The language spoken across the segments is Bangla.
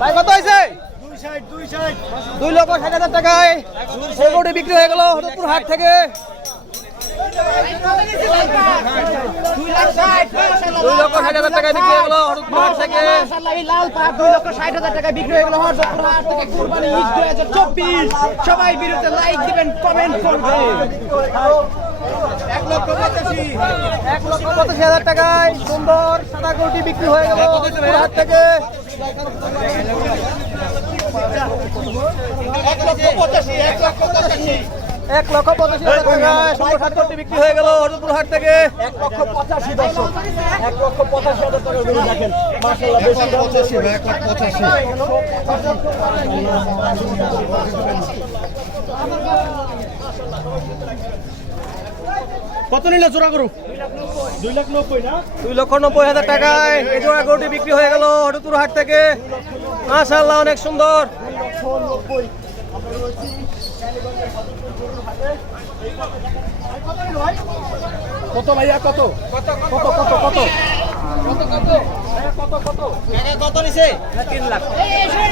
ভাই কত হয়েছে? দুই লক্ষ ষাট হাজার টাকায় বিক্রি হয়ে গেল হরদপুর হাট থেকে দুই লক্ষ ষাট হাজার টাকায় বিক্রি হয়ে গেল হরদপুর হাট থেকে। মাশাআল্লাহ, লাল দুই লক্ষ ষাট হাজার টাকায় বিক্রি হয়ে গেল হরজতপুর হাট থেকে। কুরবানি ঈদ দুই হাজার চব্বিশ। সবাই বিরুদ্ধে লাইক দিবেন কমেন্ট করবেন। এক লক্ষ পঁচাশি হাজার টাকায় সুন্দর সাদা গরুটি বিক্রি হয়ে গেল হাট থেকে এক লক্ষ পঁচাশি হাজার টাকায় সুন্দর সাত গরুটি বিক্রি হয়ে গেল হরদপুর হাট থেকে এক লক্ষ পঁচাশি দর্শক এক লক্ষ পঁচাশি হাজার টাকা গরু দেখেন মাশাআল্লাহ বেশি পঁচাশি এক লক্ষ পঁচাশি কত নিলে জোড়া গরু? দুই লক্ষ নব্বই হাজার টাকায় এই জোড়া গরুটি বিক্রি হয়ে গেল হরদপুর হাট থেকে। মাশাআল্লাহ অনেক সুন্দর। কত ভাইয়া কত? কত কত কত? কত নিছে কত কত? থেকে তিন লাখ তিন লাখ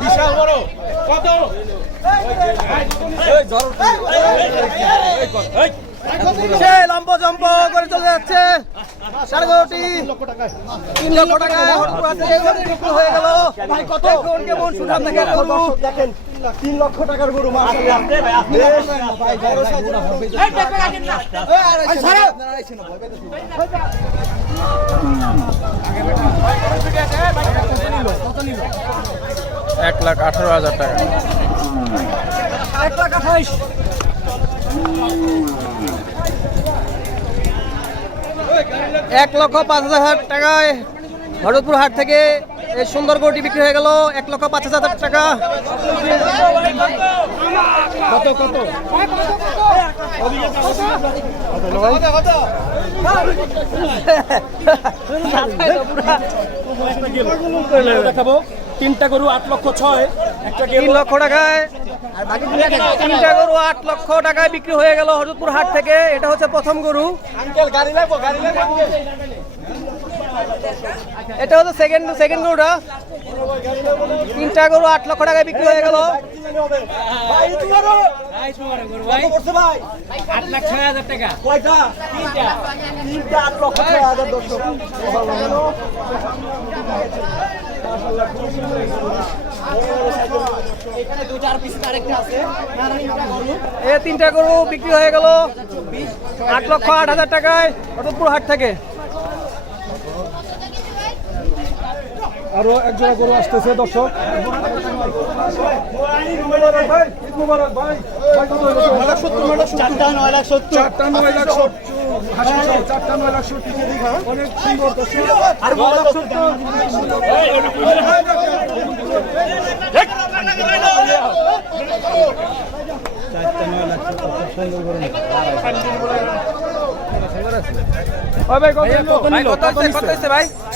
বিশাল বড়। কত? সে লম্ব জম্প করে চলে যাচ্ছে। সাড়ে বারোটি। তিন লক্ষ হয়ে গেল। কত? কেমন দেখেন দেখেন তিন লক্ষ টাকার গরু মাশাআল্লাহ। এক লাখ আঠারো হাজার টাকা। এক লক্ষ পাঁচ হাজার টাকায় ভরতপুর হাট থেকে এই সুন্দর গরুটি বিক্রি হয়ে গেল। এক লক্ষ পাঁচ হাজার টাকা। কত কত? তিনটা গরু আট লক্ষ ছয় একটা তিন লক্ষ টাকায় তিনটা গরু আট লক্ষ টাকায় বিক্রি হয়ে গেল হরদপুর হাট থেকে। এটা হচ্ছে প্রথম গরু। গাড়ি লাগবো গাড়ি লাগবো এটা হচ্ছে সেকেন্ড সেকেন্ড গরুটা। তিনটা গরু আট লক্ষ টাকায় বিক্রি হয়ে গেল। কয়টা তিনটা গরু বিক্রি হয়ে গেল। আট লক্ষ আট হাজার টাকায় হরদপুর হাট থেকে। আরও এক জোড়া গরু আসতেছে দর্শক লাখ সত্তর ভাই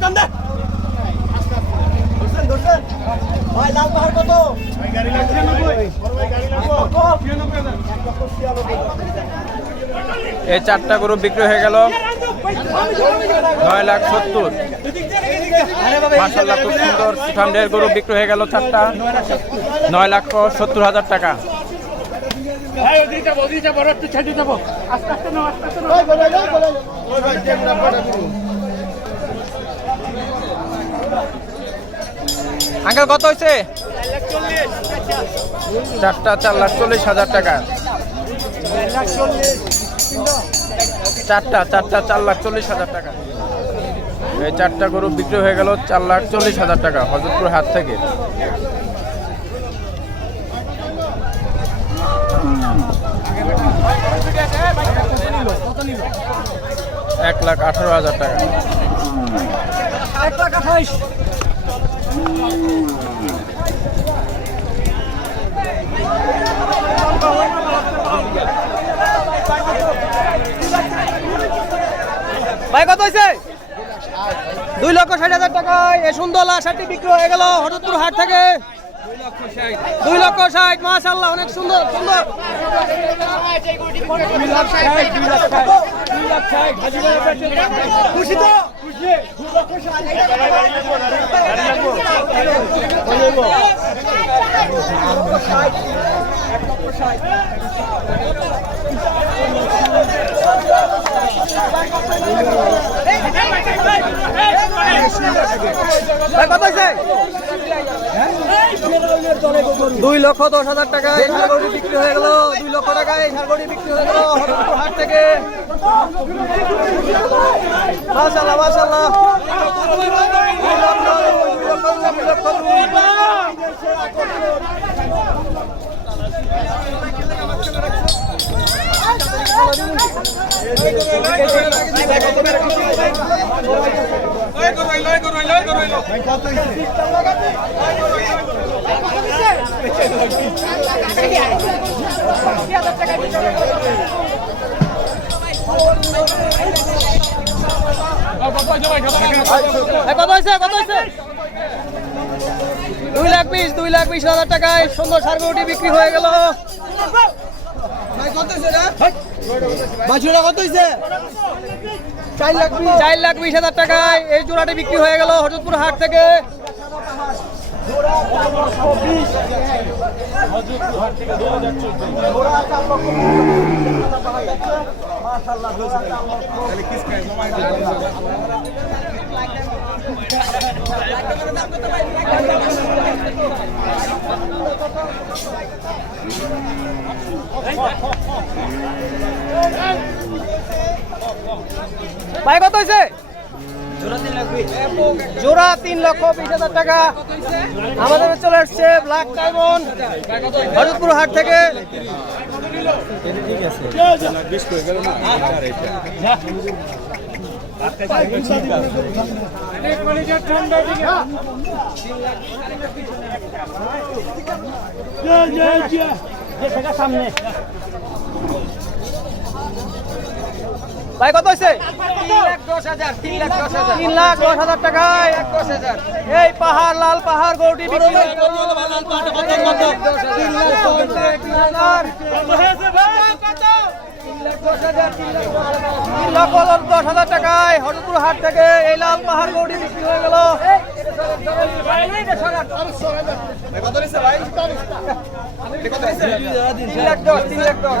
টান দে ভাই লাল পাহাড় কত? গাড়ি লাগছে গাড়ি এই চারটা গরু বিক্রি হয়ে গেল। নয় লাখ সত্তর। মাসাল্লাহ খুব সুন্দর সুঠামদের গরু বিক্রি হয়ে গেল চারটা। নয় লাখ সত্তর হাজার টাকা। ভাই বলে যাও আঙ্কেল, কত হয়েছে? চারটা চার লাখ চল্লিশ হাজার টাকা। চারটা চারটা চার লাখ চল্লিশ হাজার টাকা। এই চারটা গরু বিক্রি হয়ে গেল চার লাখ চল্লিশ হাজার টাকা হজরতপুর হাত থেকে। এক লাখ আঠারো হাজার টাকা। এক লাখ ভাই কত হয়েছে দুই লক্ষ ষাট হাজার টাকায় এ সুন্দর লাশাটি বিক্রি হয়ে গেল হরদপুর হাট থেকে। দুই লক্ষ ষাট মাশাল্লাহ অনেক সুন্দর সুন্দর। খুশি তো? দুই লক্ষ দশ হাজার টাকায় বিক্রি হয়ে গেল। দুই লক্ষ টাকায় বিক্রি হয়ে গেল। হাট থেকে মাশাল্লাহ মাশাল্লাহ দুই লক্ষ, দুই লক্ষ, দুই লক্ষ, দুই লক্ষ, দুই। এ, কত হয়েছে কত হয়েছে দুই লাখ বিশ দুই লাখ বিশ হাজার টাকায় সুন্দর সারগরুটি বিক্রি হয়ে গেল। বাছুরা কত হয়েছে চার লাখ বিশ হাজার টাকায় এই জোড়াটি বিক্রি হয়ে গেল হজরতপুর হাট থেকে। ভাই, কত হয়েছে জোড়া তিন লক্ষ বিশ হাজার টাকা। আমাদের চলে আসছে ব্ল্যাক ডায়মন্ড হরদপুর হাট থেকে। এটা ঠিক আছে বিশ করে গেল না আর এটা সামনে ভাই কত হয়েছে তিন লাখ দশ হাজার টাকায়। এই পাহাড় লাল পাহাড় গৌটি। তিন লক্ষ দশ হাজার। টাকায়। হরদপুর হাট থেকে এই লাল পাহাড় গৌটি বিক্রি হয়ে গেল। তিন লাখ দশ তিন লাখ দশ।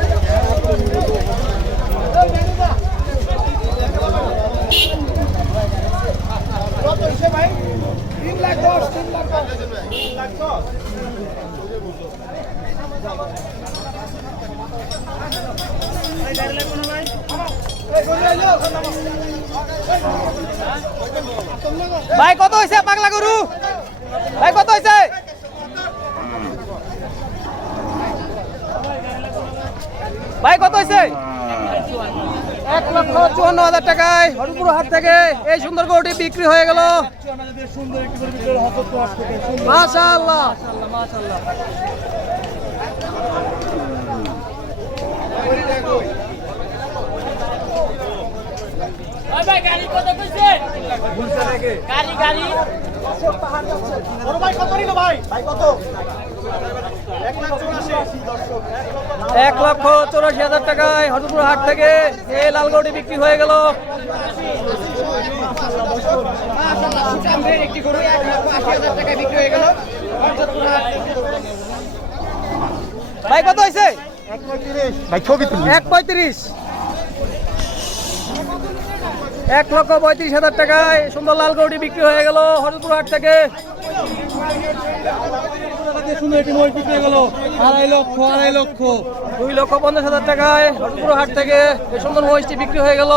ভাই, কত হয়েছে পাগলা গরু? ভাই, কত হয়েছে ভাই, কত হয়েছে এক লক্ষ চুয়ান্ন হাজার টাকায় হরিপুর হাট থেকে এই সুন্দর গরুটি বিক্রি হয়ে গেল। মাশাআল্লাহ। এক লক্ষ চৌরাশি হাজার টাকায় হরিপুর হাট থেকে এই লাল গরুটি বিক্রি হয়ে গেল। ভাই কত হয়েছে ভাই ছবি তুলি। এক পঁয়ত্রিশ। এক লক্ষ পঁয়ত্রিশ হাজার টাকায় সুন্দর লাল গরুটি বিক্রি হয়ে গেল হরিপুর হাট থেকে। সুন্দর একটি মহিষ হয়ে আড়াই লক্ষ আড়াই লক্ষ দুই লক্ষ পঞ্চাশ হাজার টাকায় হরিপুর হাট থেকে সুন্দর মহিষটি বিক্রি হয়ে গেল।